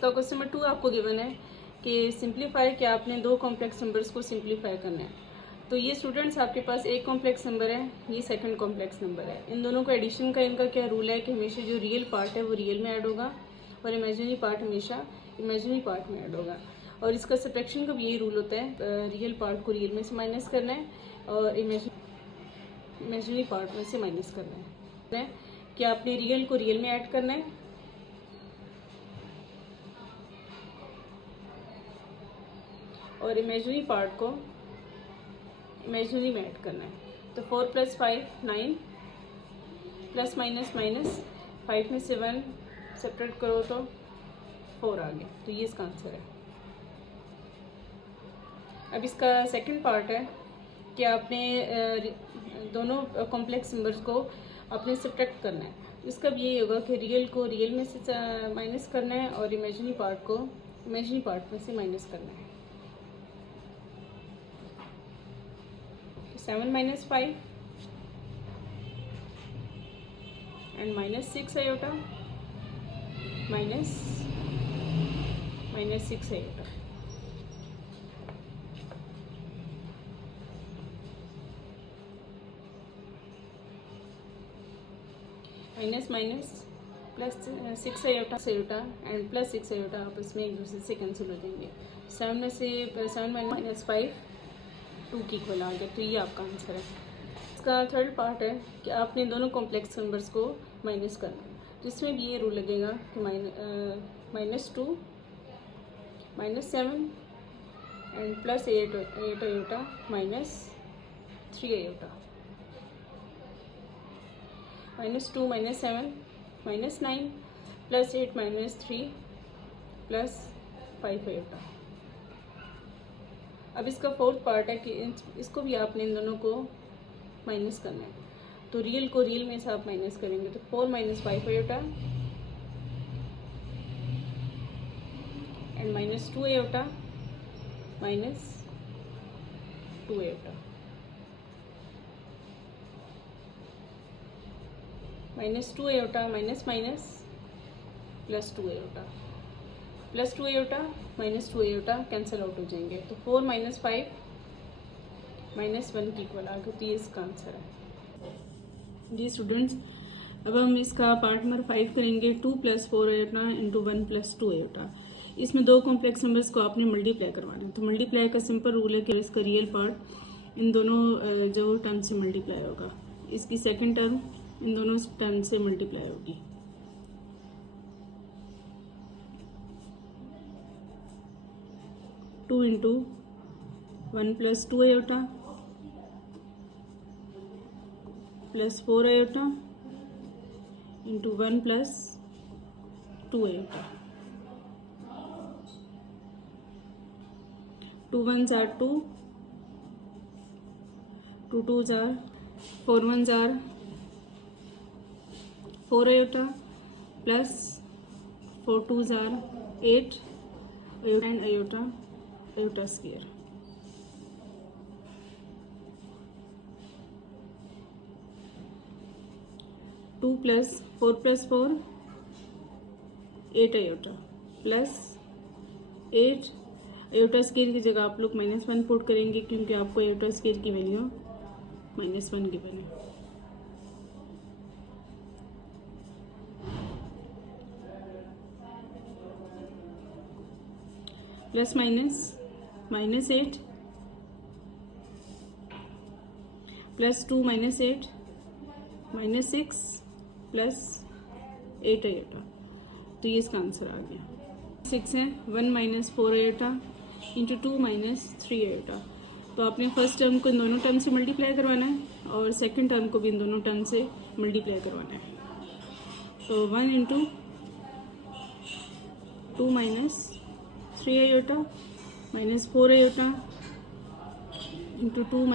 इसका question number 2 आपको given है कि सिंप्लीफाई कि आपने दो कॉम्प्लेक्स नंबर्स को सिंप्लीफाई करना है। तो ये स्टूडेंट्स आपके पास एक कॉम्प्लेक्स नंबर है, ये सेकंड कॉम्प्लेक्स नंबर है। इन दोनों का एडिशन का इनका क्या रूल है कि हमेशा जो रियल पार्ट है वो रियल में ऐड होगा और इमेजिनरी पार्ट हमेशा इमेजिनरी पार्ट में ऐड होगा। और इसका सब्ट्रैक्शन का भी यही रूल होता है, रियल पार्ट को रियल में से माइनस करना है और इमेजिनरी पार्ट में से माइनस करना है। कि आपने रियल को रियल में ऐड करना है और इमेजिनरी पार्ट को इमेजिनरी में ऐड करना है। तो 4 + 5 9 प्लस माइनस माइनस 5 में से 1 सेपरेट करो तो 4 आ गया। तो ये इसका आंसर है। अब इसका सेकंड पार्ट है कि आपने दोनों कॉम्प्लेक्स नंबर्स को आपने सब्ट्रैक्ट करना है। इसका भी यही होगा कि रियल को रियल में से माइनस करना है और इमेजिनरी पार्ट को इमेजिनरी पार्ट में से माइनस करना है। 7 - 5 and -6 iota minus -6 iota। Minus minus plus 6 iota and plus 6 iota आपस में एक दूसरे से कैंसिल हो जाएंगे। 7 में से 7 - 5 2 की इक्वल आ गया। तो ये आपका आंसर है। इसका थर्ड पार्ट है कि आपने दोनों कॉम्प्लेक्स नंबर्स को माइनस करना है, जिसमें भी ये रूल लगेगा कि -2 -7 and plus 8 iota -3 iota. -2 -7 -9 plus 8 -3 plus 5 iota. अब इसका फोर्थ पार्ट है कि इसको भी आपने इन दोनों को माइनस करना है। तो रियल को रियल में से आप माइनस करेंगे तो 4 - 5 iota and -2 iota -2 iota. -2 iota minus minus plus 2 iota plus 2 iota -2 iota cancel out हो जाएंगे। तो 4 - 5 -1 की इक्वल आ गया। तो ये इसका आंसर है। जी स्टूडेंट्स, अब हम इसका पार्ट नंबर 5 करेंगे। 2 + 4 आयोटा इंटू 1 + 2 आयोटा। इसमें दो कॉम्प्लेक्स नंबर्स को आपने मल्टीप्लाई करवाना है। तो मल्टीप्लाई का सिंपल रूल है कि इसका रियल पार्ट इन दोनों जो टर्म से मल्टीप्लाई होगा, इसकी सेकंड टर्म इन दोनों टर्म से मल्टीप्लाई होगी। Two into 1 + 2 iota plus 4 iota into 1 + 2 iota. 2 1s are 2, 2 2s are 4 1s are 4 iota plus 4 2s are 8 and iota square. Two plus 4 + 4 8 iota plus 8 iota square की जगह आप लोग -1 put करेंगे क्योंकि आपको आयोटा स्क्वायर की वैल्यू -1 गिवन है। Plus -8 plus 2 -8 -6 plus 8 iota. तो ये इसका आंसर आ गया। 6 है 1 - 4 आयोटा इंटू 2 - 3 आयोटा। तो आपने फर्स्ट टर्म को इन दोनों टर्म से मल्टीप्लाई करवाना है और सेकंड टर्म को भी इन दोनों टर्म से मल्टीप्लाई करवाना है। तो 1 into 2 - 3 iota -4 iota into 2 -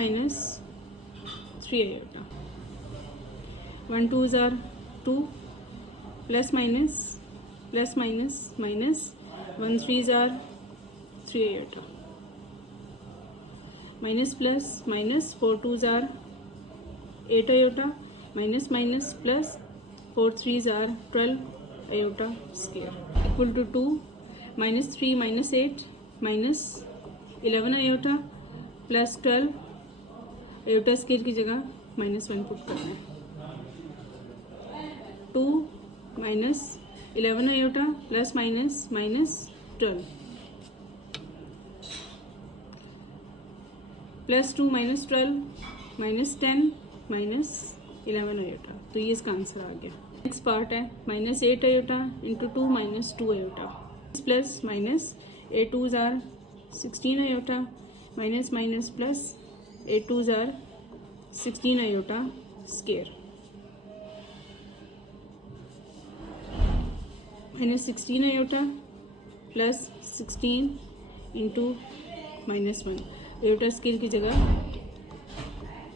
3 iota. 1 2s are 2 plus minus minus 1 3s are 3 iota minus plus minus 4 2s are 8 iota minus minus plus 4 3s are 12 iota square equal to 2 -3 -8 -11 iota plus 12 iota square की जगह -1 put करना है। 2 -11 iota plus minus -12 +2 -12 -10 -11 iota. तो ये इसका answer आ गया। Next part है -8 iota into 2 -2 iota plus minus 8 2s are 16 iota minus minus plus 8 2s are 16 iota square -16 iota plus 16 into -1 iota square की जगह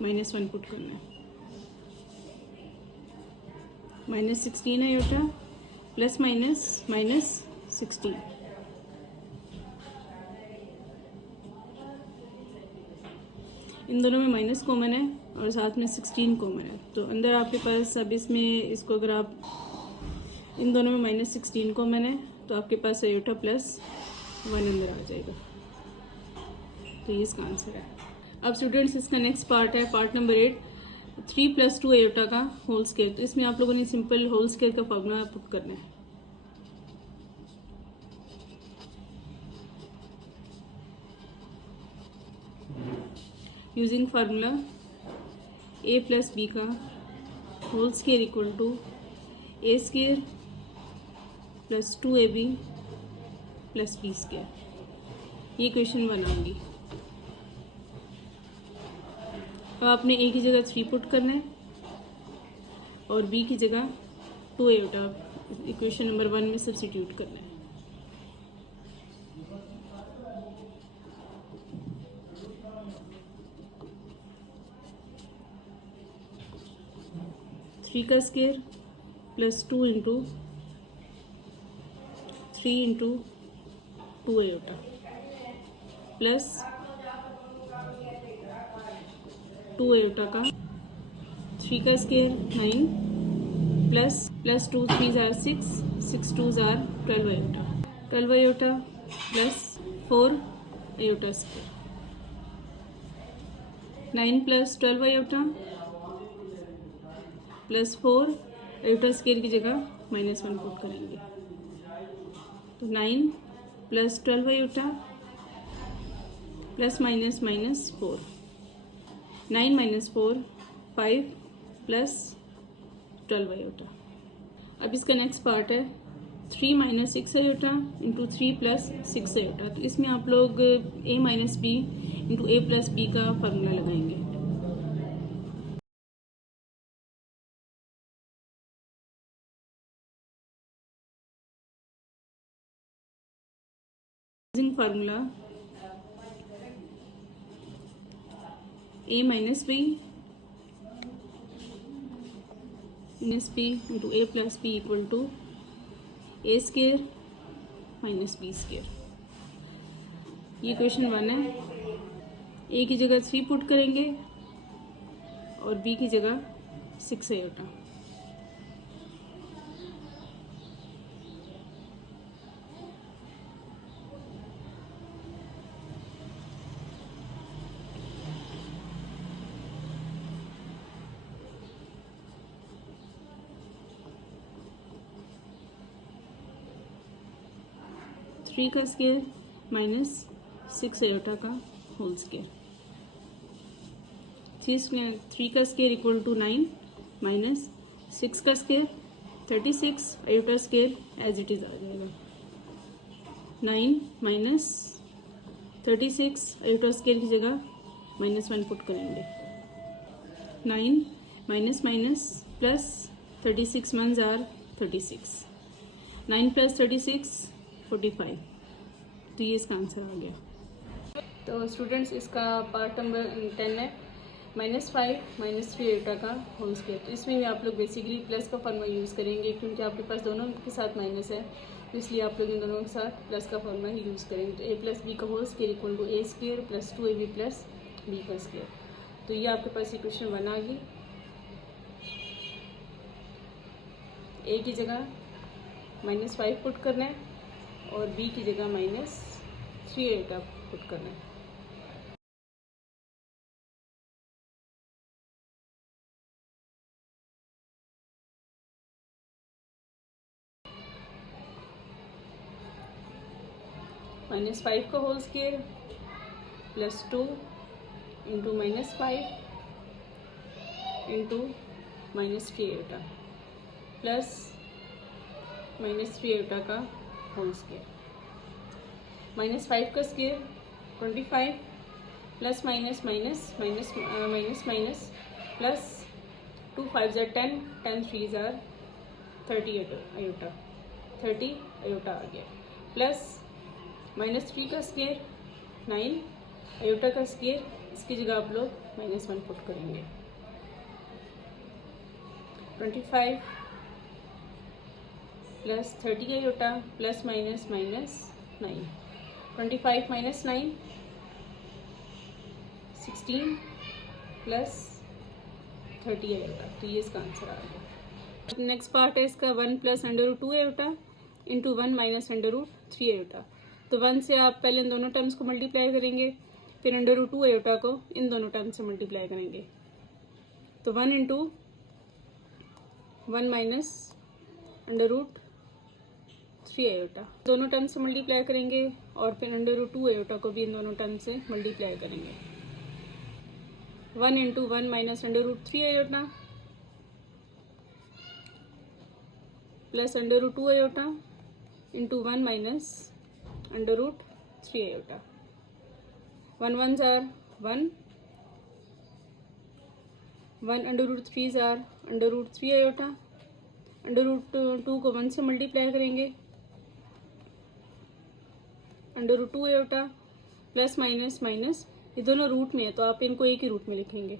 -1 पुट करना है। -16 आयोटा प्लस माइनस -16 इन दोनों में माइनस कॉमन है और साथ में 16 कॉमन है। तो अंदर आपके पास अब इसमें इसको अगर आप इन दोनों में -16 कॉमन है तो आपके पास आयोटा +1 अंदर आ जाएगा। तो ये इसका आंसर है। अब स्टूडेंट्स इसका नेक्स्ट पार्ट है पार्ट नंबर 8 3 + 2 आयोटा का होल स्केयर। तो इसमें आप लोगों ने सिंपल होल स्केयर का फॉर्मूला पुट करना है। यूजिंग फार्मूला a + b का whole square equal to a square plus 2ab plus b square. ये क्वेश्चन बनाऊंगी। अब आपने a की जगह 3 पुट करना है और b की जगह 2 आयोटा इक्वेशन नंबर 1 में सब्स्टिट्यूट करना है। थ्री का square plus 2 into 3 into 2 iota plus 2 iota का 3 का square 9 plus 2 3s are 6 6 2s are 12 iota 12 iota plus 4 iota square 9 plus 12 iota plus 4 iota square की जगह -1 पुट करेंगे। तो 9 plus 12 iota plus -4 9 - 4 5 plus 12 iota. अब इसका नेक्स्ट पार्ट है 3 - 6 iota into 3 plus 6 iota. तो इसमें आप लोग a - b into a + b का फार्मूला लगाएंगे। Using formula a - b into a + b equal to a square minus b square. ये क्वेश्चन 1 है। a की जगह 3 पुट करेंगे और b की जगह 6 आयोटा। थ्री का स्केयर -6 आयोटा का होल स्केयर। 3 का स्केयर इक्वल टू 9 माइनस 6 का square 36 iota square as it is आ जाएगा। 9 माइनस 36 आयोटा स्केयर की जगह -1 पुट करेंगे। 9 minus minus plus 36 1s are 36 9 plus 36 45। तो ये इसका आंसर आ गया। तो स्टूडेंट्स इसका पार्ट नंबर 10 है -5 -3 आयोटा का होल स्केयर। तो इसमें भी आप लोग बेसिकली प्लस का फॉर्मूला यूज़ करेंगे क्योंकि आपके पास दोनों के साथ माइनस है, तो इसलिए आप लोग इन दोनों के साथ प्लस का फॉर्मूला ही यूज़ करेंगे। तो a + b का whole square equal to a square plus 2ab plus b का स्केयर। तो ये आपके पास ये क्वेश्चन 1 आ गई। a की जगह -5 पुट करना है और बी की जगह -3 आयोटा पुट करना है। -5 का whole square +2 into -5 into -3 iota plus -3 iota का होल स्क्वायर। -5 का square 25 plus minus minus minus minus minus plus 2 5 ज़ार 10 10 3 ज़ार 30 आयोटा 30 आयोटा आ गया प्लस -3 का स्क्वायर 9 आयोटा का स्क्वायर, इसकी जगह आप लोग -1 पुट करेंगे। 25 plus 30 iota plus minus minus 9 25 minus 9 16 plus 30 iota, तो ये इसका आंसर आ गया। नेक्स्ट पार्ट है इसका 1 plus √2 iota into 1 minus √3 iota. तो 1 से आप पहले इन दोनों टर्म्स को मल्टीप्लाई करेंगे, फिर √2 आयोटा को इन दोनों टर्म्स से मल्टीप्लाई करेंगे। तो 1 इंटू 1 माइनस √3 आयोटा दोनों टर्म्स से मल्टीप्लाई करेंगे और फिर √2 आयोटा को भी इन दोनों टर्म्स से मल्टीप्लाई करेंगे। 1 into 1 minus √3 iota plus √2 iota into 1 minus √3 iota. 1 1 ज़ार 1 1 √3 ज़ार √3 आयोटा। √2 को 1 से मल्टीप्लाई करेंगे, √2 आयोटा प्लस माइनस माइनस, ये दोनों रूट में है तो आप इनको एक ही रूट में लिखेंगे।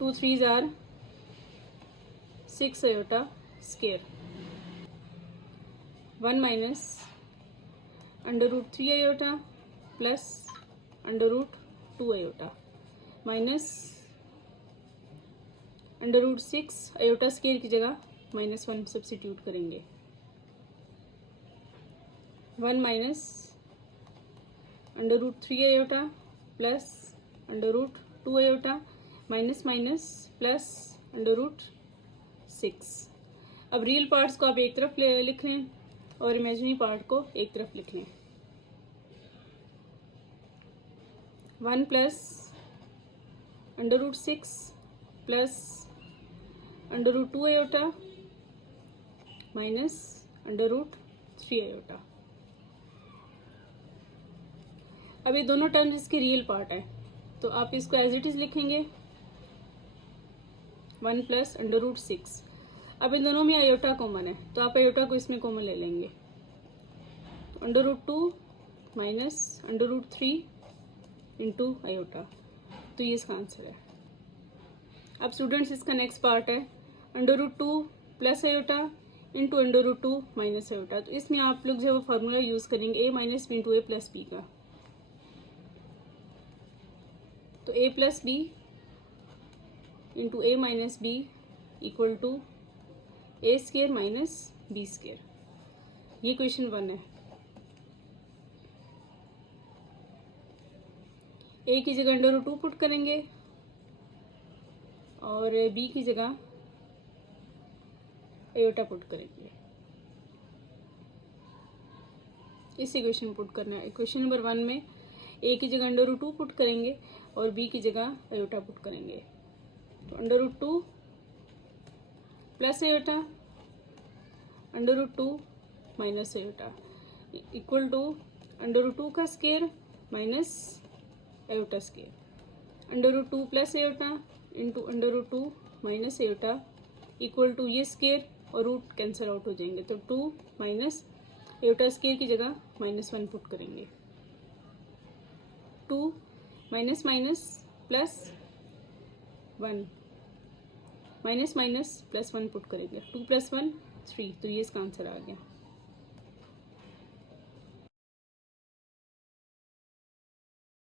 2 3 ज़ार 6 iota square 1 minus √3 iota plus √2 iota minus √6 iota square की जगह -1 सब्सिट्यूट करेंगे। 1 minus √3 iota plus √2 iota minus minus plus √6। अब रियल पार्ट्स को आप एक तरफ लिख लें और इमेजिनरी पार्ट को एक तरफ लिख लें। 1 plus √6 plus √2 iota minus √3 iota. अब ये दोनों टर्म्स इसके रियल पार्ट है तो आप इसको एज इट इज लिखेंगे 1 प्लस √6। अब इन दोनों में आयोटा कॉमन है तो आप आयोटा को इसमें कॉमन ले लेंगे। तो √2 माइनस √3 इंटू आयोटा, तो ये इसका आंसर है। अब स्टूडेंट्स इसका नेक्स्ट पार्ट है √2 plus iota into √2 minus iota. तो इसमें आप लोग जो है वो फार्मूला यूज करेंगे a minus B into A plus B का। तो a plus B into A minus B equal to A square minus B square, ये क्वेश्चन 1 है। ए की जगह √2 पुट करेंगे और बी की जगह आयोटा पुट करेंगे। इस इक्वेशन पुट करना है। क्वेश्चन नंबर 1 में ए की जगह √2 पुट करेंगे और बी की जगह आयोटा पुट करेंगे। तो √2 plus iota √2 minus iota equal to √2 का square minus iota square. √2 plus iota into √2 minus iota equal to ये स्क्वायर और रूट कैंसिल आउट हो जाएंगे। तो 2 माइनस आयोटा स्क्वायर की जगह -1 पुट करेंगे। 2 minus minus plus 1 minus minus +1 put करेंगे। 2 + 1 3, तो ये इसका आंसर आ गया।